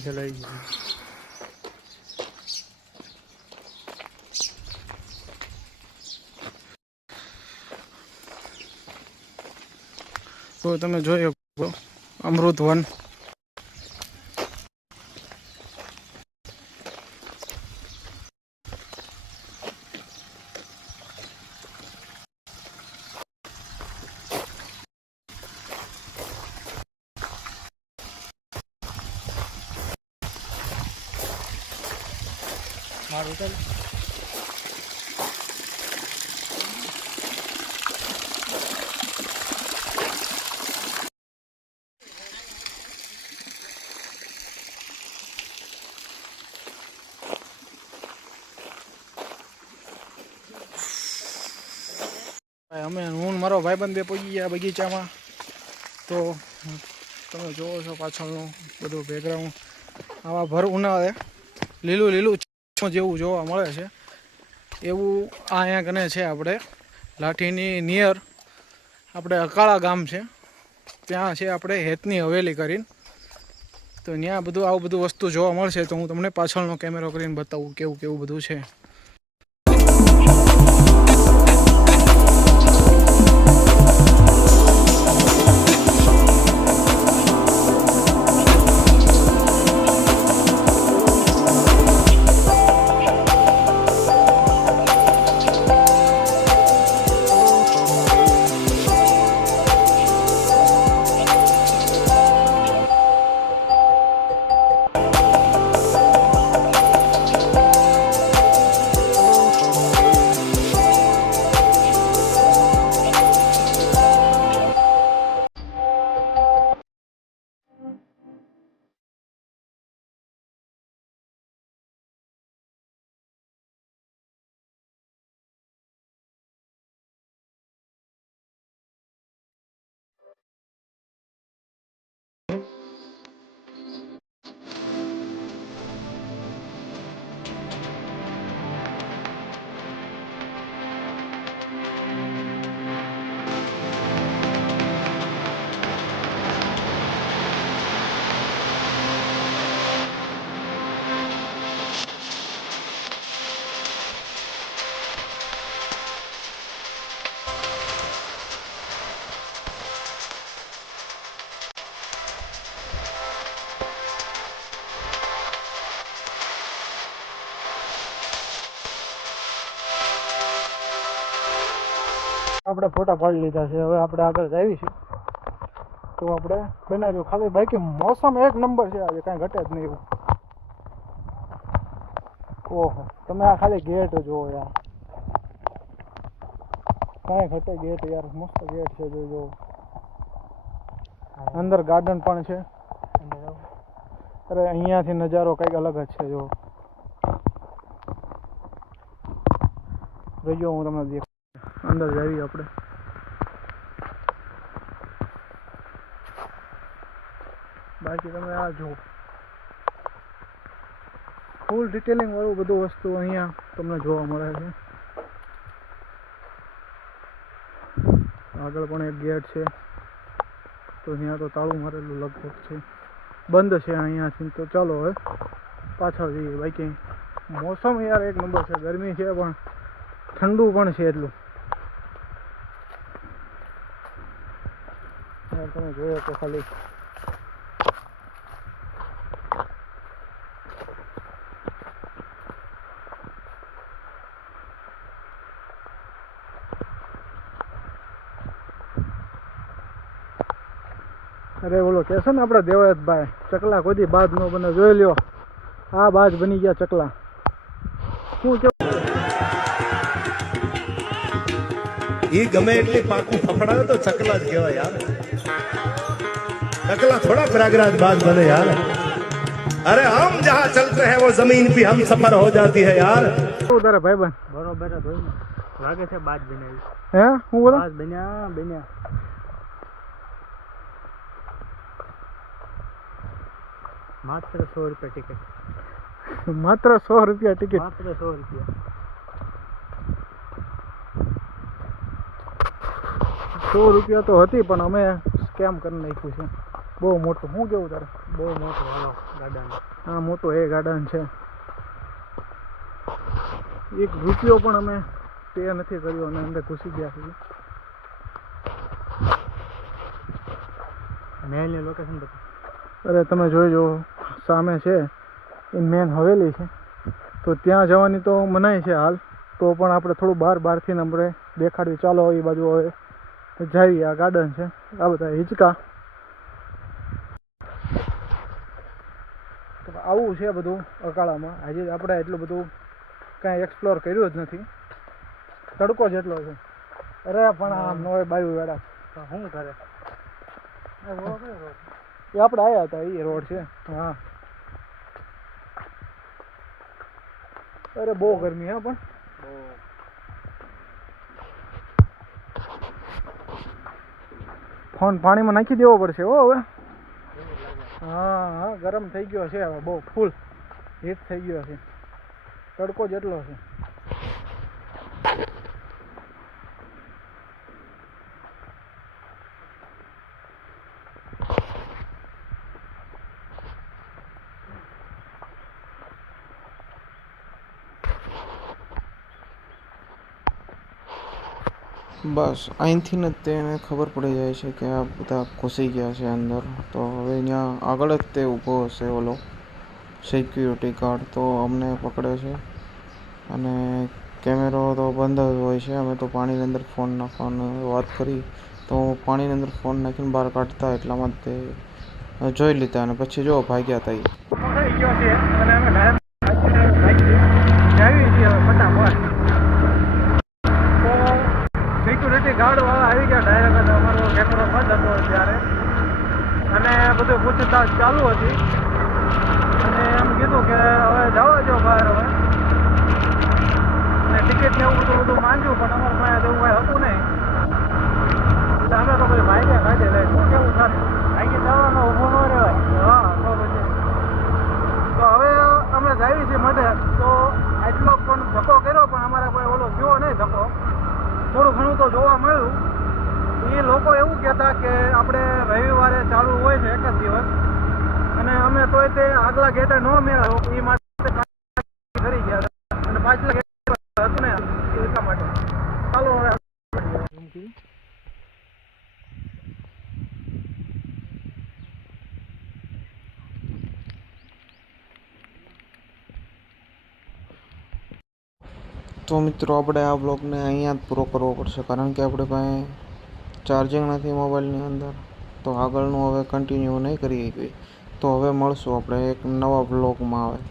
Cycle આવી ગઈ તો તમે જોયો અમૃત વન. મારું ચાલ ભાઈ, અમે હું ને મારો ભાઈબંધ બે પહોંચી ગયા બગીચામાં. તો તમે જોવો છો પાછળનું બધું બેકગ્રાઉન્ડ આવા ભર ઉનાળે લીલું લીલું છ જેવું જોવા મળે છે. એવું આ અહીંયા કને છે આપણે. લાઠીની નિયર આપણે અકાળા ગામ છે. ત્યાં છે આપણે હેતની હવેલી કરીને. તો ત્યાં બધું આવું બધું વસ્તુ જોવા મળશે તો હું તમને પાછળનો કેમેરો કરીને બતાવું કેવું કેવું બધું છે. આપણે ફોટા પાડી લીધા છે. હવે આપણે આગળ જઈશું. તો આપણે બનાવ્યું ખાલી. બાકી મોસમ એક નંબર છે. આજે કાંઈ ઘટે જ નહીં એવું. ઓહો તમે આ ખાલી ગેટ જુઓ યાર. કાંઈ ઘટે ગેટ યાર. મસ્ત ગેટ છે જોજો અંદર ગાર્ડન પણ છે. અરે અહીંયાથી નજારો કંઈક અલગ જ છે જો. રહીયો હું તમને દેખ અંદર જઈએ આપણે. બાકી તમે આ જુઓ. ફૂલ ડિટેલિંગ વાળું બધું વસ્તુ અહીંયા તમને જોવા મળે છે. આગળ પણ એક ગેટ છે. તો અહીંયા તો તાળું મારેલું લગભગ છે. બંધ છે અહીંયાથી. તો ચાલો હવે પાછળ જઈએ. બાકી મોસમ યાર એક નંબર છે. ગરમી છે પણ ઠંડુ પણ છે એટલું. તમે જોયો તો ખાલી. અરે ઓલો કે છે ને આપણે દેવાયતભાઈ, ચકલા કોઈ બાદ નો બને, જોઈ લ્યો. આ બાજ બની ગયા ચકલા. શું કે એ ગમે એટલે પાકું ફફડાવે તો ચકલા જ કહેવાય યાર. ચકલા થોડા प्रयागराज बाज बने यार अरे हम जहाँ चलते हैं वो जमीन पे हम सफर हो जाती है यार શું તારે ભાઈ બરોબર જ હોય ને લાગે છે બાજ બનાવી હે હું બોલો બાજ બન્યા બન્યા માત્ર સો રૂપિયા ટિકિટ માત્ર સો રૂપિયા ટિકિટ માત્ર સો રૂપિયા સો રૂપિયા તો હતી પણ અમે સ્કેમ કરી નાખ્યું છે બહુ મોટું. શું કેવું તારે? બહુ મોટો હાલો ગાર્ડન. હા મોટો એ ગાર્ડન છે. એક રૂપિયો પણ અમે પે નથી કર્યો અને અંદર ઘૂસી ગયા છીએ. મહેલની લોકેશન બતા અરે તમે જોઈ જો સામે છે એ મેન હવેલી છે. તો ત્યાં જવાની તો મનાય છે હાલ. તો પણ આપણે થોડું બહાર બહારથી નંબરે આપણે દેખાડ્યું. ચાલો એ બાજુ હવે જઈએ આ ગાર્ડન છે. આ બધા હિંચકા તો આવું છે બધું અકાળામાં. હજી આપણે એટલું બધું કાંઈ એક્સપ્લોર કર્યું જ નથી. તડકો જેટલો છે. અરે પણ આમ નોય બાયું વેડા શું કરે? એ આપણે આવ્યા હતા એ રોડ છે. હા. અરે બહુ ગરમી હા પણ. ફોન પાણીમાં નાખી દેવો પડશે હો હવે. હા હા, ગરમ થઈ ગયો છે હવે, બહુ ફૂલ હીટ થઈ ગયો છે. તડકો જેટલો છે. બસ, અહીંથી જ તેને ખબર પડી જાય છે કે આ બધા ઘૂસી ગયા છે અંદર. તો હવે ત્યાં આગળ જ તે ઊભો હશે ઓલો સિક્યુરિટી ગાર્ડ તો અમને પકડે છે. અને કેમેરો તો બંધ જ હોય છે. અમે તો પાણીની અંદર ફોન નાખવાની વાત કરી. તો પાણીની અંદર ફોન નાખીને બહાર કાઢતા એટલામાં તે જોઈ લીધા અને પછી જો ભાગ્યા હતા ઈ. થઈ ગયો છે અને અમે જાવી છીએ હવે ફટાફટ તો સિક્યુરિટી ગાર્ડ વાળા આવી ગયા ડાયરેક્ટ અમારો કેમેરો બંધ હતો ત્યારે અને બધું પૂછતાછ ચાલુ હતી. અને એમ કીધું કે હવે જવા જો બહાર હવે. અને ટિકિટ ને એવું બધું બધું માંગ્યું પણ અમારા પાસે એવું કાંઈ હતું નહીં. એટલે અમે તો પછી ભાગ્યા કાઢે લે શું કેવું થાય આગળ જવાનો ઊભો ન રહેવાય. હા તો પછી. તો હવે અમે જાવી છીએ મઢે. તો આટલો પણ ધક્કો કર્યો પણ અમારે કોઈ ઓલો થયો નહીં ધક્કો. થોડું ઘણું તો જોવા મળ્યું એ લોકો એવું કહેતા કે આપણે રવિવારે ચાલુ હોય છે એક જ દિવસ અને અમે તોય તે આગલા ગેટે ન મેળવ્યો એ માટે કરી ગયા હતા. અને પાછલા ગેટ હતું ને એટલા માટે ચાલો હવે તો મિત્રો આપણે આ બ્લોગને અહીંયા જ પૂરો કરવો પડશે, કારણ કે આપણે પાસે ચાર્જિંગ નથી મોબાઈલની અંદર. તો આગળનું હવે કન્ટિન્યુ નહીં કરી શકીએ તો હવે મળશું આપણે એક નવા બ્લોગમાં આવે